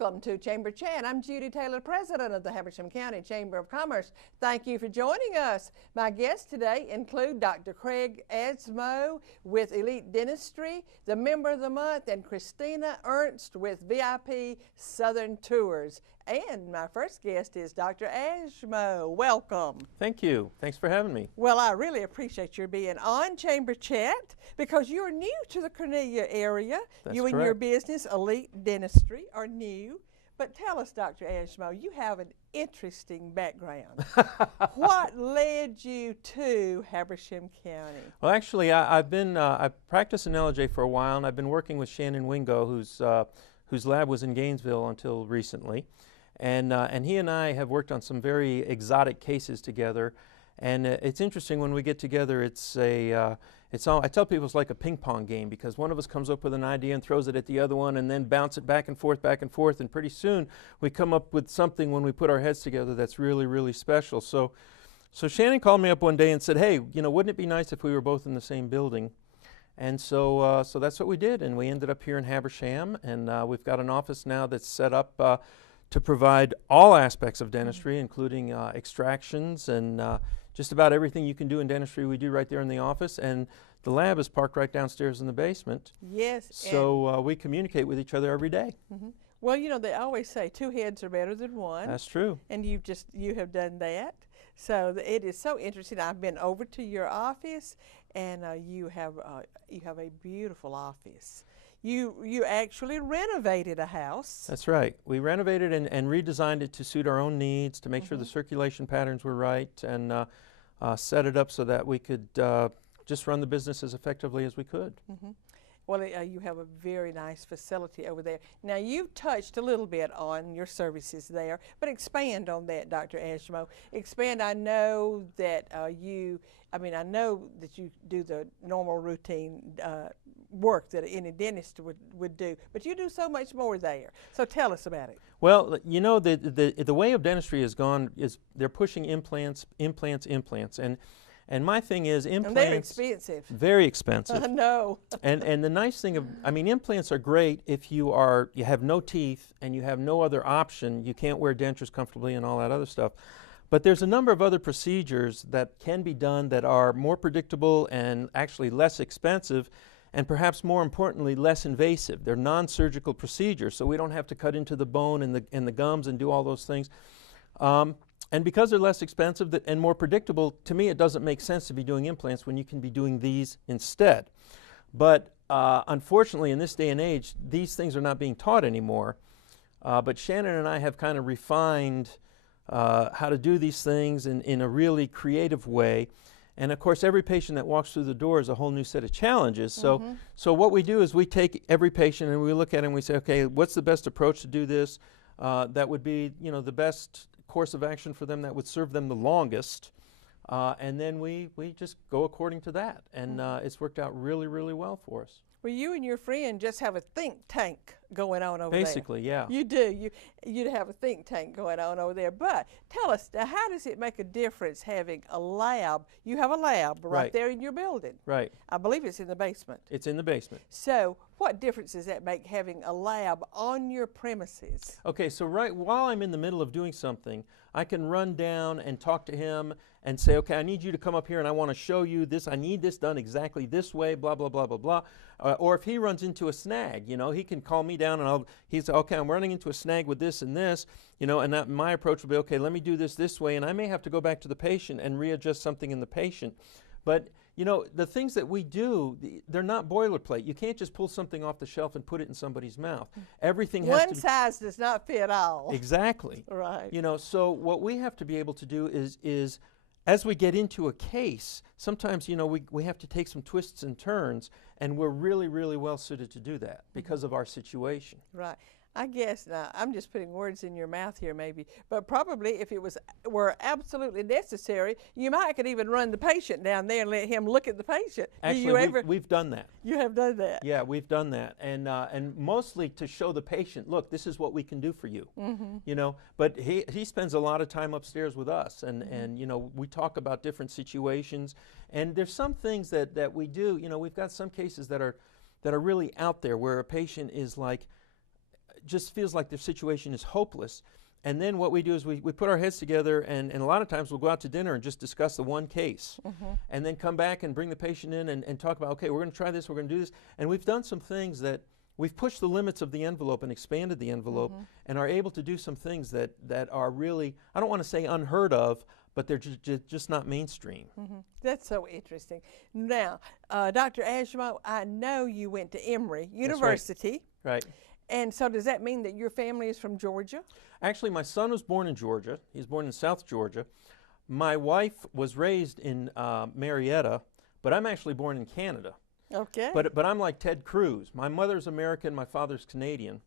Welcome to Chamber Chat. I'm Judy Taylor, president of the Habersham County Chamber of Commerce. Thank you for joining us. My guests today include Dr. Craig Asmo with Elite Dentistry, the Member of the Month, and Christina Ernst with VIP Southern Tours. And my first guest is Dr. Asmo. Welcome. Thank you. Thanks for having me. Well, I really appreciate your being on Chamber Chat because you're new to the Cornelia area. That's you and correct. your business, Elite Dentistry, are new. But tell us, Dr. Asmo, you have an interesting background. What led you to Habersham County? Well, actually, I've practiced in LJ for a while, and I've been working with Shannon Wingo, whose lab was in Gainesville until recently. And he and I have worked on some very exotic cases together. And it's interesting when we get together. I tell people it's like a ping pong game because one of us comes up with an idea and throws it at the other one, and then bounce it back and forth, and pretty soon we come up with something when we put our heads together that's really, really special. So Shannon called me up one day and said, "Hey, wouldn't it be nice if we were both in the same building?" And so that's what we did, and we ended up here in Habersham, and we've got an office now that's set up to provide all aspects of dentistry, including extractions and just about everything you can do in dentistry we do right there in the office. And the lab is parked right downstairs in the basement. Yes. So we communicate with each other every day. Mm-hmm. Well, they always say 2 heads are better than one. That's true. And you have done that. So it is so interesting. I've been over to your office, and you have a beautiful office. You actually renovated a house. That's right. We renovated and redesigned it to suit our own needs, to make sure the circulation patterns were right, and set it up so that we could just run the business as effectively as we could. Mm-hmm. Well, you have a very nice facility over there. Now, you've touched a little bit on your services there, but expand on that, Dr. Asmo. Expand. I know that you do the normal routine work that any dentist would do, but you do so much more there. So tell us about it. Well, the way of dentistry has gone is they're pushing implants, and my thing is implants. And they're expensive. Very expensive. I know. and the nice thing implants are great if you have no teeth and you have no other option. You can't wear dentures comfortably and all that other stuff. But there's a number of other procedures that can be done that are more predictable and actually less expensive, and perhaps more importantly, less invasive. They're non-surgical procedures, so we don't have to cut into the bone and the gums and do all those things. And because they're less expensive and more predictable, to me it doesn't make sense to be doing implants when you can be doing these instead. But unfortunately, in this day and age, these things are not being taught anymore. But Shannon and I have kind of refined how to do these things in a really creative way. And of course, every patient that walks through the door is a whole new set of challenges. So what we do is we take every patient and we look at it and we say, okay, what's the best approach to do this? That would be, the best course of action for them that would serve them the longest. And then we just go according to that. And it's worked out really, really well for us. Well, you and your friend just have a think tank going on over there. Basically, yeah. You do. You have a think tank going on over there. But tell us, now, how does it make a difference having a lab? You have a lab right there in your building. Right. I believe it's in the basement. It's in the basement. So what difference does that make having a lab on your premises? Okay, so right while I'm in the middle of doing something, I can run down and talk to him and say, okay, I need you to come up here and I want to show you this. I need this done exactly this way, blah, blah, blah, blah, blah. Or if he runs into a snag, he can call me down and he'll say, okay, I'm running into a snag with this and this, and my approach will be, okay, let me do this way. And I may have to go back to the patient and readjust something in the patient. But, the things that we do, they're not boilerplate. You can't just pull something off the shelf and put it in somebody's mouth. Everything has One size does not fit all. Exactly. Right. So what we have to be able to do is as we get into a case, sometimes, we have to take some twists and turns, and we're really, really well suited to do that because of our situation. Right. I guess, now, I'm just putting words in your mouth here maybe, but probably if it were absolutely necessary, you might could even run the patient down there and let him look at the patient. Actually, we've done that. You have done that? Yeah, we've done that, and mostly to show the patient, look, this is what we can do for you. But he spends a lot of time upstairs with us, and we talk about different situations, and there's some things that we do. We've got some cases that are really out there where a patient is like, just feels like their situation is hopeless. And then what we do is we put our heads together, and a lot of times we'll go out to dinner and just discuss the one case. And then come back and bring the patient in and talk about, okay, we're going to try this, we're going to do this. And we've done some things that we've pushed the limits of the envelope and expanded the envelope and are able to do some things that are really, I don't want to say unheard of, but they're just not mainstream. That's so interesting. Now, Dr. Ashmo, I know you went to Emory University. Right. And so does that mean that your family is from Georgia? Actually, my son was born in Georgia. He was born in South Georgia. My wife was raised in Marietta, but I'm actually born in Canada. Okay. But I'm like Ted Cruz. My mother's American, my father's Canadian.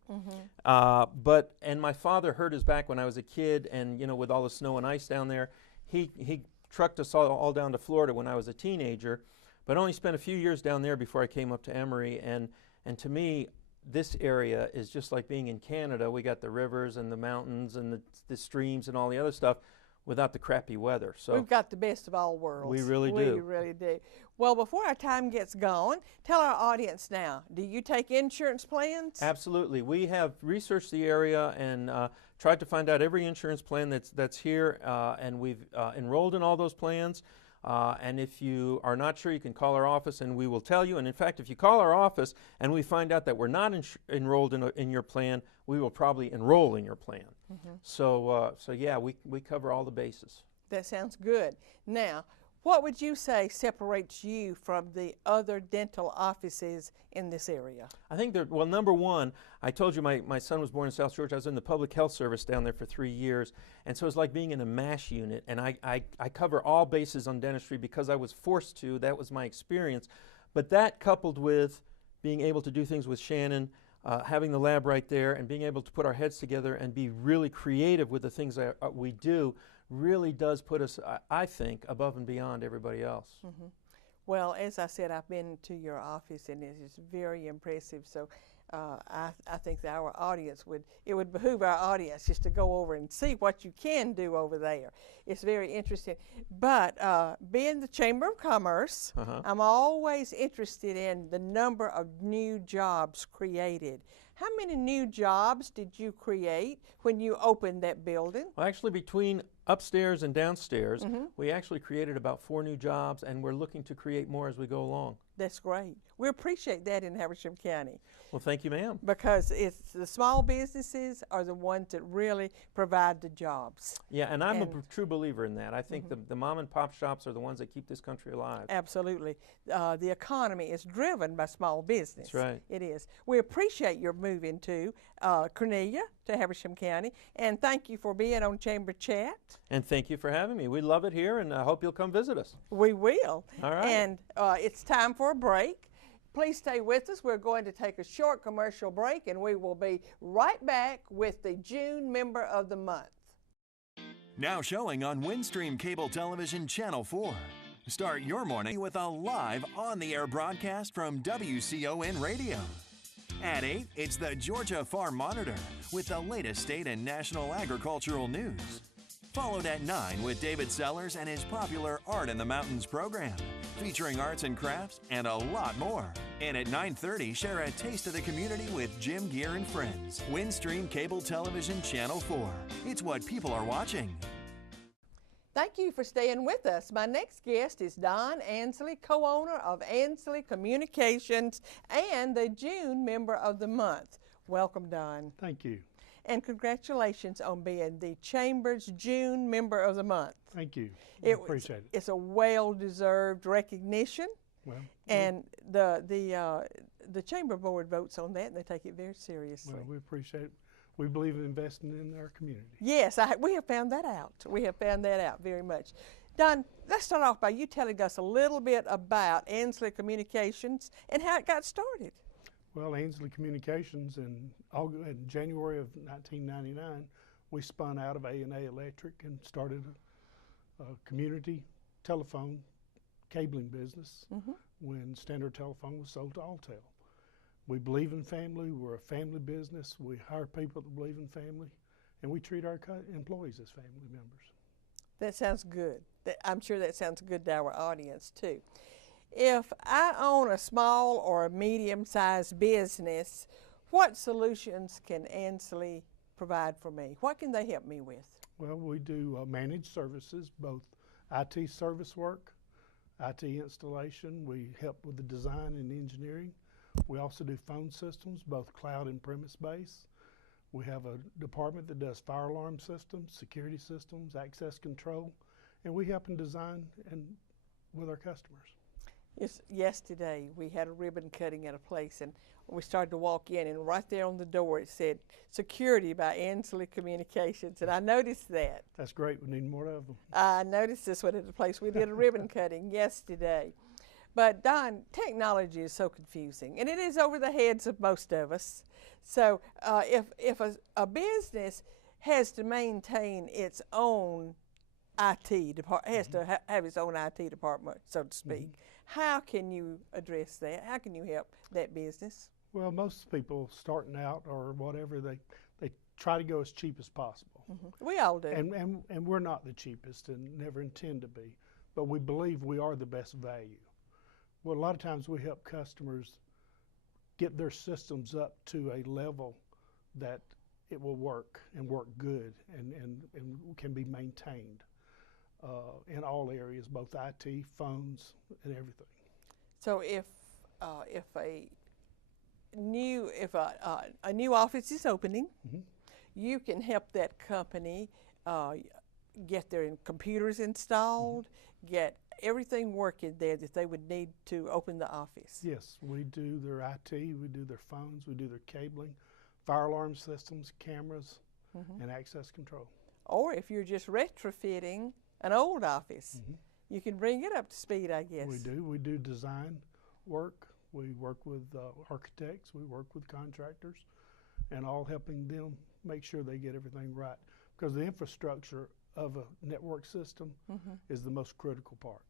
And my father hurt his back when I was a kid, and with all the snow and ice down there, he trucked us all down to Florida when I was a teenager, but only spent a few years down there before I came up to Emory. And to me, this area is just like being in Canada. We got the rivers and the mountains and the streams and all the other stuff without the crappy weather. So we've got the best of all worlds. We really do. We really do. Well, before our time gets gone, tell our audience now, do you take insurance plans? Absolutely. We have researched the area and tried to find out every insurance plan that's here, and we've enrolled in all those plans. And if you are not sure, you can call our office and we will tell you. And in fact, if you call our office and we find out that we're not enrolled in your plan, we will probably enroll in your plan. So yeah, we cover all the bases. That sounds good. Now, what would you say separates you from the other dental offices in this area? I think well, number one, I told you my son was born in South Georgia. I was in the public health service down there for 3 years. And so it's like being in a MASH unit. And I cover all bases on dentistry because I was forced to. That was my experience. But that coupled with being able to do things with Shannon, having the lab right there, and being able to put our heads together and be really creative with the things that we do really does put us, I think, above and beyond everybody else. Well, as I said, I've been to your office and it is very impressive. So I think that our audience it would behoove our audience just to go over and see what you can do over there. It's very interesting. But being the Chamber of Commerce, I'm always interested in the number of new jobs created. How many new jobs did you create when you opened that building? Well, actually, between upstairs and downstairs, we actually created about 4 new jobs, and we're looking to create more as we go along. That's great. We appreciate that in Habersham County. Well, thank you, ma'am. Because it's the small businesses are the ones that really provide the jobs. Yeah, and I'm a true believer in that. I think the mom and pop shops are the ones that keep this country alive. Absolutely. The economy is driven by small business. That's right. It is. We appreciate your moving to Cornelia, to Habersham County, and thank you for being on Chamber Chat. And thank you for having me. We love it here, and I hope you'll come visit us. We will. All right. And it's time for a break. Please stay with us. We're going to take a short commercial break, and we will be right back with the June Member of the Month. Now showing on Windstream Cable Television Channel 4. Start your morning with a live on-the-air broadcast from WCON Radio. At 8, it's the Georgia Farm Monitor with the latest state and national agricultural news. Followed at 9 with David Sellers and his popular Art in the Mountains program, featuring arts and crafts and a lot more. And at 9:30, share a taste of the community with Jim Gear and friends. Windstream Cable Television Channel 4. It's what people are watching. Thank you for staying with us. My next guest is Don Ansley, co-owner of Ansley Communications and the June Member of the Month. Welcome, Don. Thank you. And congratulations on being the Chamber's June Member of the Month. Thank you. I appreciate it. It's a well-deserved recognition. Well, and the Chamber Board votes on that, and they take it very seriously. Well, we appreciate it. We believe in investing in our community. Yes, we have found that out. We have found that out very much. Don, let's start off by you telling us a little bit about Ansley Communications and how it got started. Well, Ansley Communications in January of 1999, we spun out of A&A Electric and started a community telephone cabling business when Standard Telephone was sold to Alltel. We believe in family. We're a family business. We hire people that believe in family, and we treat our employees as family members. That sounds good. I'm sure that sounds good to our audience, too. If I own a small or a medium-sized business, what solutions can Ansley provide for me? What can they help me with? Well, we do managed services, both IT service work, IT installation. We help with the design and engineering. We also do phone systems, both cloud and premise-based. We have a department that does fire alarm systems, security systems, access control, and we help in design and with our customers. Yesterday we had a ribbon cutting at a place, and we started to walk in, and right there on the door it said "Security by Ansley Communications," and I noticed that. That's great. We need more of them. I noticed this one at the place we did a ribbon cutting yesterday. But Don, technology is so confusing, and it is over the heads of most of us. So if a business has to maintain its own IT department, has to have its own IT department, so to speak, how can you address that? How can you help that business? Well, most people starting out or whatever, they try to go as cheap as possible. We all do. And we're not the cheapest and never intend to be, but we believe we are the best value. Well, a lot of times we help customers get their systems up to a level that it will work and work good and can be maintained in all areas, both IT, phones, and everything. So if a new office is opening, you can help that company get their computers installed, get everything working there that they would need to open the office. Yes, we do their IT, we do their phones, we do their cabling, fire alarm systems, cameras, and access control. Or if you're just retrofitting an old office, you can bring it up to speed, I guess. We do. We do design work. We work with architects. We work with contractors, and all helping them make sure they get everything right. Because the infrastructure of a network system is the most critical part.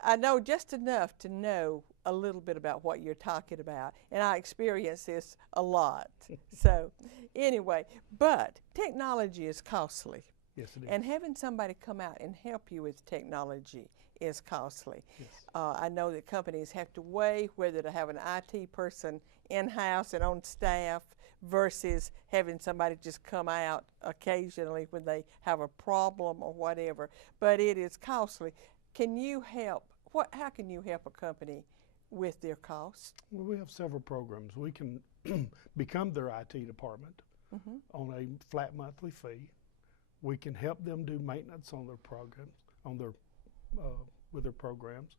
I know just enough to know a little bit about what you're talking about, and I experience this a lot. So anyway, but technology is costly. Yes, it is. And having somebody come out and help you with technology is costly. Yes. I know that companies have to weigh whether to have an IT person in-house and on staff versus having somebody just come out occasionally when they have a problem or whatever. But it is costly. Can you help? How can you help a company with their costs? Well, we have several programs. We can become their IT department on a flat monthly fee. We can help them do maintenance on their programs, with their programs.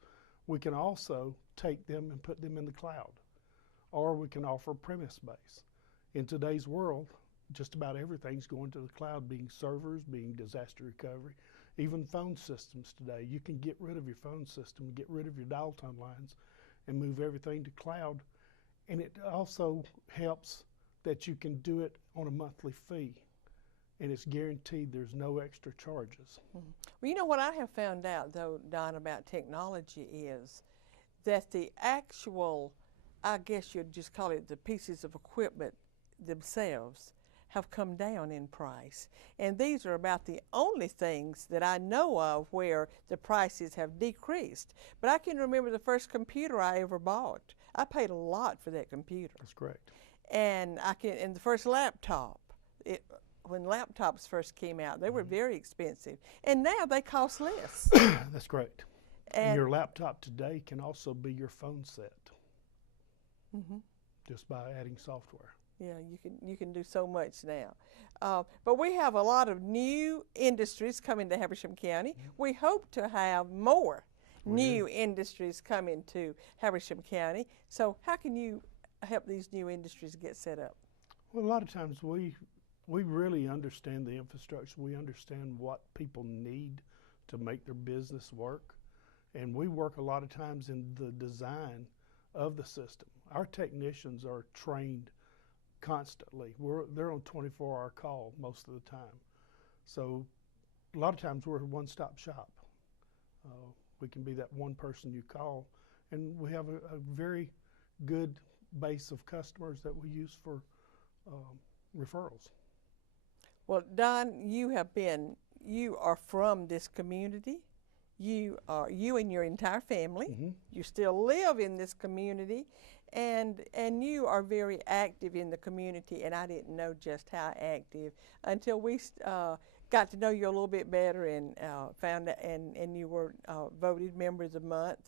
We can also take them and put them in the cloud, or we can offer premise-based. In today's world, just about everything's going to the cloud, being servers, being disaster recovery, even phone systems today. You can get rid of your phone system, get rid of your dial tone lines, and move everything to cloud. And it also helps that you can do it on a monthly fee. And it's guaranteed there's no extra charges. Well, you know what I have found out, though, Don, about technology is that the actual, I guess you'd just call it the pieces of equipment themselves, have come down in price. And these are about the only things that I know of where the prices have decreased. But I can remember the first computer I ever bought. I paid a lot for that computer. That's correct. And the first laptop, when laptops first came out, they were very expensive. And now they cost less. That's correct. And your laptop today can also be your phone set, just by adding software. Yeah, you can do so much now. But we have a lot of new industries coming to Habersham County. We hope to have more new industries coming to Habersham County. So how can you help these new industries get set up? Well, a lot of times we really understand the infrastructure. We understand what people need to make their business work. And we work a lot of times in the design of the system. Our technicians are trained constantly. They're on 24-hour call most of the time. So a lot of times we're a one-stop shop. We can be that one person you call, and we have a very good base of customers that we use for referrals. Well, Don, you are from this community. You and your entire family. You still live in this community, And you are very active in the community, and I didn't know just how active until we got to know you a little bit better and found out, and you were voted Member of the Month.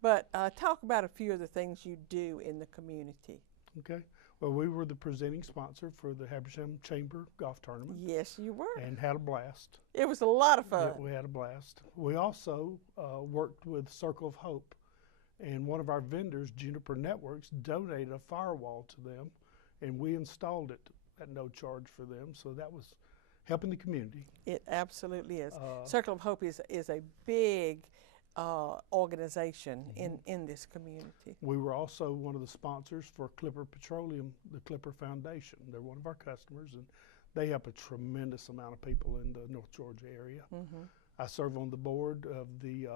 But talk about a few of the things you do in the community. Okay. Well, we were the presenting sponsor for the Habersham Chamber Golf Tournament. Yes, you were. And had a blast. It was a lot of fun. We had a blast. We also worked with Circle of Hope, and one of our vendors, Juniper Networks, donated a firewall to them, and we installed it at no charge for them. So that was helping the community. It absolutely is. Circle of Hope is a big organization in this community. We were also one of the sponsors for Clipper Petroleum, the Clipper Foundation. They're one of our customers, and they help a tremendous amount of people in the North Georgia area. I serve on the board of the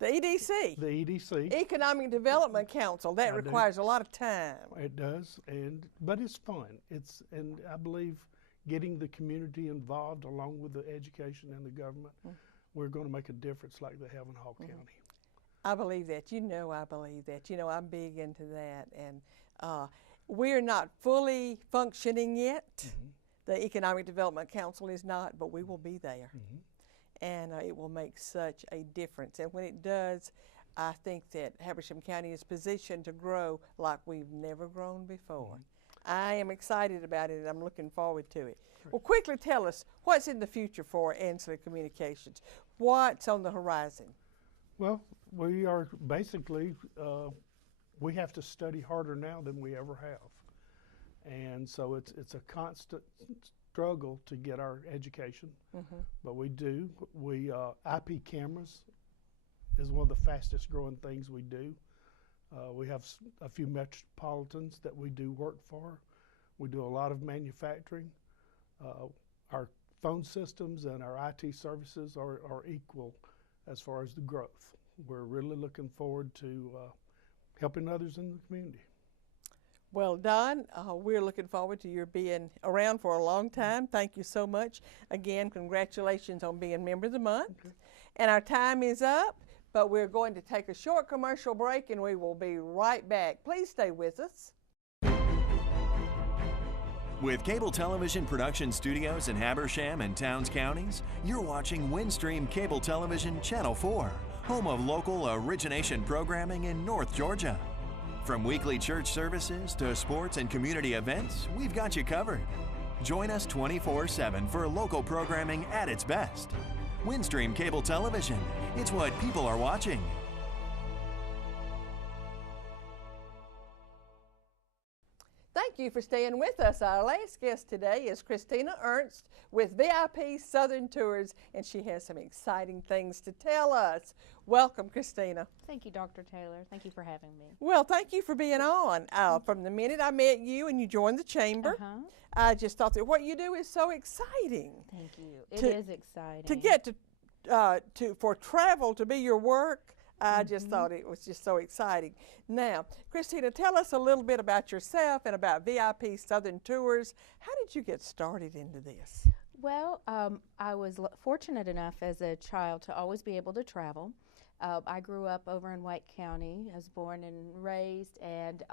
EDC. The EDC. Economic Development Council. That requires a lot of time. It does, but it's fun. And I believe getting the community involved along with the education and the government, we're going to make a difference like they have in Hall County. I believe that. You know I believe that. You know I'm big into that. And we're not fully functioning yet. The Economic Development Council is not, but we will be there. And it will make such a difference. And when it does, I think that Habersham County is positioned to grow like we've never grown before. I am excited about it, and I'm looking forward to it. Well, quickly tell us, what's in the future for Ansley Communications? What's on the horizon? Well, we are basically, we have to study harder now than we ever have. And so it's a constant struggle to get our education, but we do. IP cameras is one of the fastest growing things we do. We have a few metropolitans that we do work for. We do a lot of manufacturing. Our phone systems and our IT services are equal as far as the growth. We're really looking forward to helping others in the community. Well, Don, we're looking forward to your being around for a long time. Thank you so much. Again, congratulations on being Member of the Month. And our time is up, but we're going to take a short commercial break, and we will be right back. Please stay with us. With cable television production studios in Habersham and Towns counties, you're watching Windstream Cable Television Channel 4, home of local origination programming in North Georgia. From weekly church services to sports and community events, we've got you covered. Join us 24/7 for local programming at its best. Windstream Cable Television, it's what people are watching. Thank you for staying with us. Our last guest today is Christina Ernst with VIP Southern Tours, and she has some exciting things to tell us. Welcome, Christina. Thank you, Dr. Taylor. Thank you for having me. Well, thank you for being on. From the minute I met you and you joined the chamber, I just thought that what you do is so exciting. Thank you. It is exciting. To get for travel to be your work, I just thought it was just so exciting. Now, Christina, tell us a little bit about yourself and about VIP Southern Tours. How did you get started into this? Well, I was fortunate enough as a child to always be able to travel. I grew up over in White County. I was born and raised, and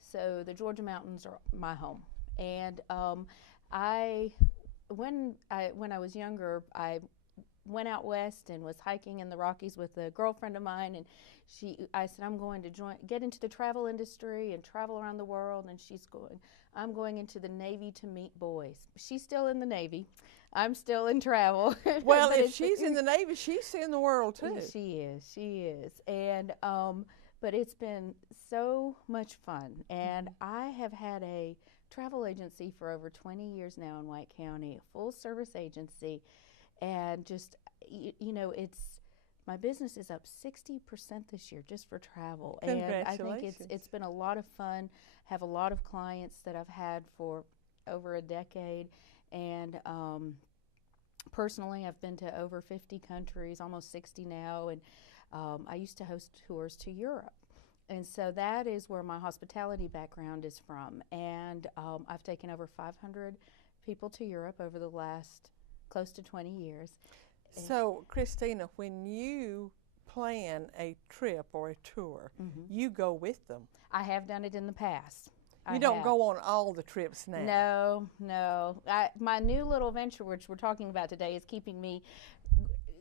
so the Georgia mountains are my home. And when I was younger, I went out west and was hiking in the Rockies with a girlfriend of mine, and I said, I'm going to get into the travel industry and travel around the world, and I'm going into the Navy to meet boys. She's still in the Navy. I'm still in travel. Well, if she's in the Navy, she's seeing the world too. She is. And but it's been so much fun, and I have had a travel agency for over 20 years now in White County, a full service agency. And just, my business is up 60% this year just for travel. Congratulations. And I think it's been a lot of fun. Have a lot of clients that I've had for over a decade. And personally, I've been to over 50 countries, almost 60 now. And I used to host tours to Europe. And so that is where my hospitality background is from. And I've taken over 500 people to Europe over the last close to 20 years. So, Christina, when you plan a trip or a tour, you go with them. I have done it in the past. You don't go on all the trips now. No. My new little venture, which we're talking about today, is keeping me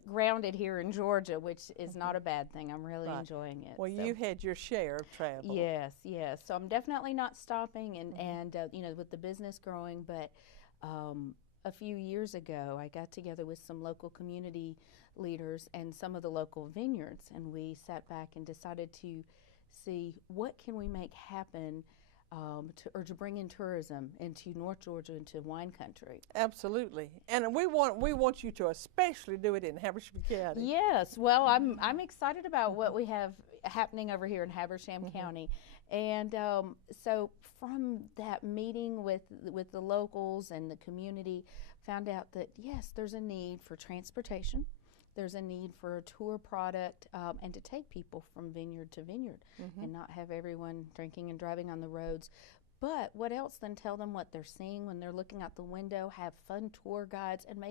grounded here in Georgia, which is not a bad thing. I'm really enjoying it. Well, so. you had your share of travel. Yes. So I'm definitely not stopping, and you know, with the business growing. But a few years ago, I got together with some local community leaders and some of the local vineyards, and we sat back and decided to see what can we make happen. To bring in tourism into North Georgia, into wine country. Absolutely, and we want you to especially do it in Habersham County. Yes, well, I'm excited about what we have happening over here in Habersham County, and so from that meeting with the locals and the community, found out that yes, there's a need for transportation. There's a need for a tour product and to take people from vineyard to vineyard and not have everyone drinking and driving on the roads. But what else than tell them what they're seeing when they're looking out the window, have fun tour guides, and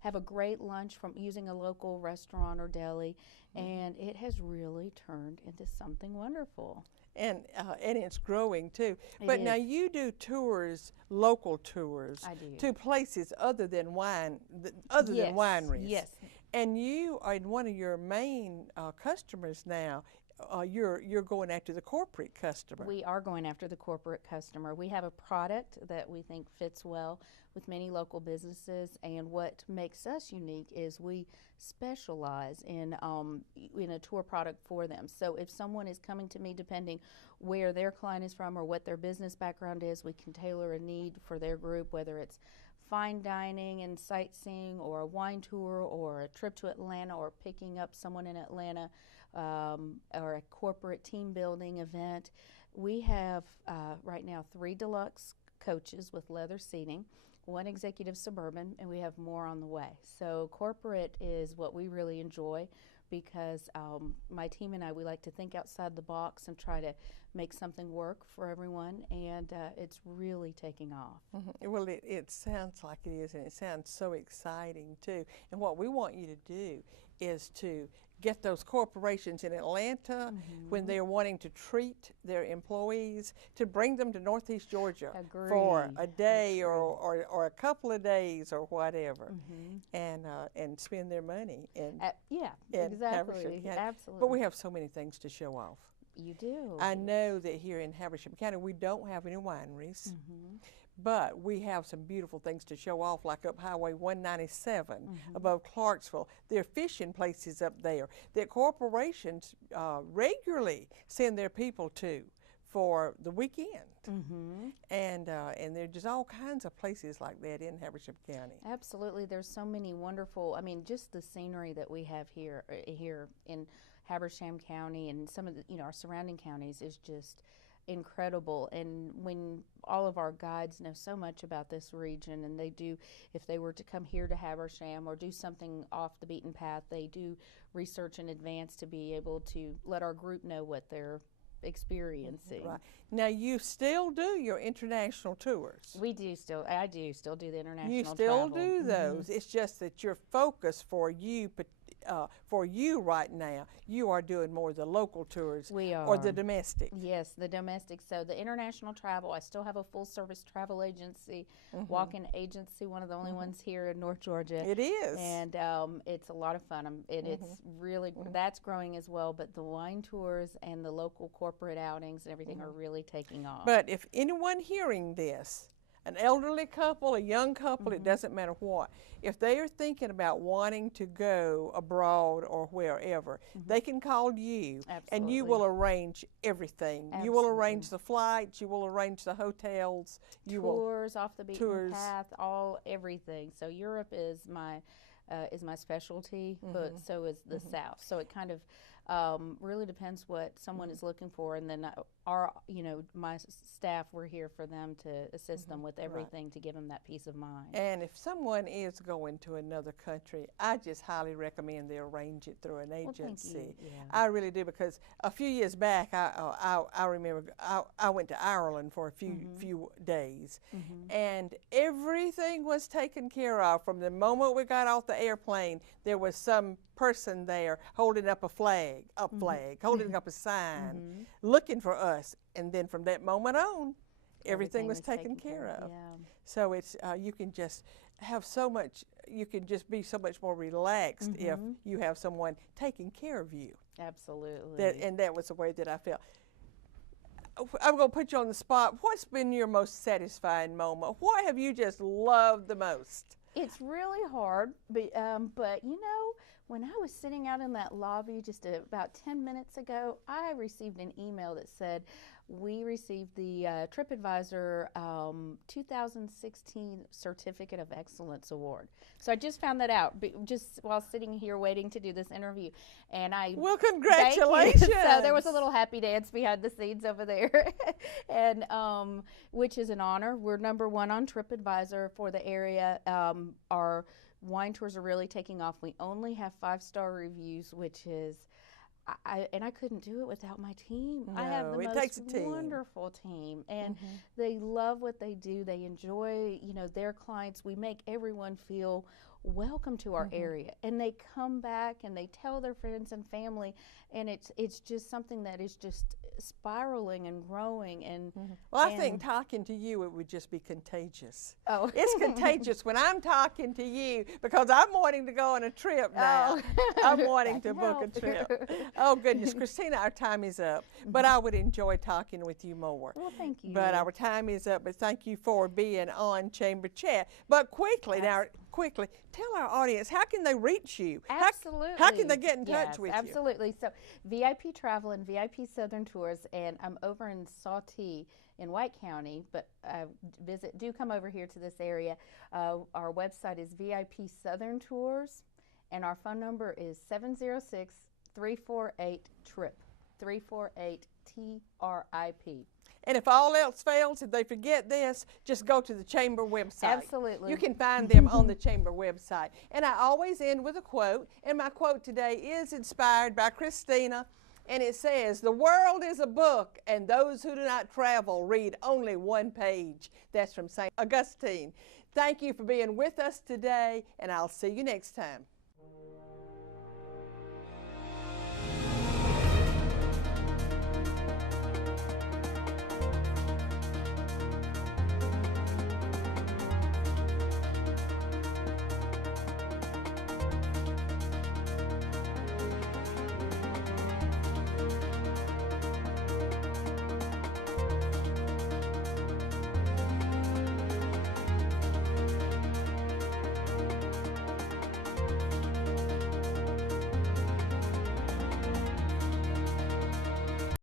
have a great lunch from using a local restaurant or deli. And it has really turned into something wonderful. And it's growing too. But now you do tours, local tours, I do. to places other than wineries. Yes. And you are one of your main customers now. You're going after the corporate customer. We are going after the corporate customer. We have a product that we think fits well with many local businesses, and what makes us unique is we specialize in a tour product for them. So if someone is coming to me, depending where their client is from or what their business background is, we can tailor a need for their group, whether it's fine dining and sightseeing or a wine tour or a trip to Atlanta or picking up someone in Atlanta or a corporate team building event. We have right now 3 deluxe coaches with leather seating, 1 executive suburban, and we have more on the way. So corporate is what we really enjoy because my team and I, we like to think outside the box and try to make something work for everyone, and it's really taking off. Well, it sounds like it is, and it sounds so exciting too. And what we want you to do is to get those corporations in Atlanta when they're wanting to treat their employees, to bring them to Northeast Georgia for a day or a couple of days or whatever, and spend their money in Exactly. Habersham County. Absolutely. But we have so many things to show off. You do. I know that here in Habersham County we don't have any wineries. But we have some beautiful things to show off, like up Highway 197 above Clarksville. There are fishing places up there that corporations regularly send their people to for the weekend. And there are just all kinds of places like that in Habersham County. Absolutely. There's so many wonderful, I mean, just the scenery that we have here in Habersham County and some of the, our surrounding counties is just incredible. And when all of our guides know so much about this region, and they do, if they were to come here to Habersham or do something off the beaten path, they do research in advance to be able to let our group know what they're experiencing. Right. Now you still do your international tours. I do still do the international You still travel. do those. It's just that your focus for you right now, you are doing more of the local tours. We are. Or the domestic. Yes, the domestic. So the international travel, I still have a full service travel agency, walk-in agency, one of the only ones here in North Georgia. It is. And it's a lot of fun. It's really, that's growing as well, but the wine tours and the local corporate outings and everything are really taking off. But if anyone hearing this, an elderly couple, a young couple, it doesn't matter what, if they are thinking about wanting to go abroad or wherever, they can call you and you will arrange everything. You will arrange the flights, you will arrange the hotels, tours off the beaten path, everything. So Europe is my specialty, but so is the South. So it kind of Really depends what someone is looking for, and then my staff, we're here for them to assist them with everything to give them that peace of mind. And if someone is going to another country, I just highly recommend they arrange it through an agency. Thank you. Yeah. I really do, because a few years back, I remember I went to Ireland for a few days, and everything was taken care of. From the moment we got off the airplane, there was some person there holding up a flag, holding up a sign, looking for us, and then from that moment on, everything was taken care of. Yeah. So it's you can just have so much. You can just be so much more relaxed if you have someone taking care of you. Absolutely. And that was the way that I felt. I'm going to put you on the spot. What's been your most satisfying moment? What have you just loved the most? It's really hard, but when I was sitting out in that lobby just about 10 minutes ago, I received an email that said, we received the TripAdvisor 2016 Certificate of Excellence Award. So I just found that out just while sitting here waiting to do this interview. And well, congratulations. So there was a little happy dance behind the scenes over there, and which is an honor. We're #1 on TripAdvisor for the area. Our wine tours are really taking off. We only have 5-star reviews, which is, I couldn't do it without my team. No, I have the it most takes a team. wonderful team, and they love what they do. They enjoy, their clients. We make everyone feel welcome to our area, and they come back and they tell their friends and family, and it's just something that is just spiraling and growing. And well, I think talking to you, it would just be contagious. Oh, it's contagious when I'm talking to you, because I'm wanting to go on a trip now. I'm wanting to book a trip. Oh goodness, Christina, our time is up, but I would enjoy talking with you more. Well, thank you. But our time is up, but thank you for being on Chamber Chat. But quickly, tell our audience, how can they reach you? Absolutely. How can they get in touch with you? Absolutely. So VIP Travel and VIP Southern Tours, and I'm over in Sawtee in White County, but do come over here to this area. Our website is VIP Southern Tours, and our phone number is 706-348-TRIP, 348-TRIP. And if all else fails, if they forget this, just go to the Chamber website. Absolutely. You can find them on the Chamber website. And I always end with a quote, and my quote today is inspired by Christina, and it says, "The world is a book, and those who do not travel read only one page." That's from St. Augustine. Thank you for being with us today, and I'll see you next time.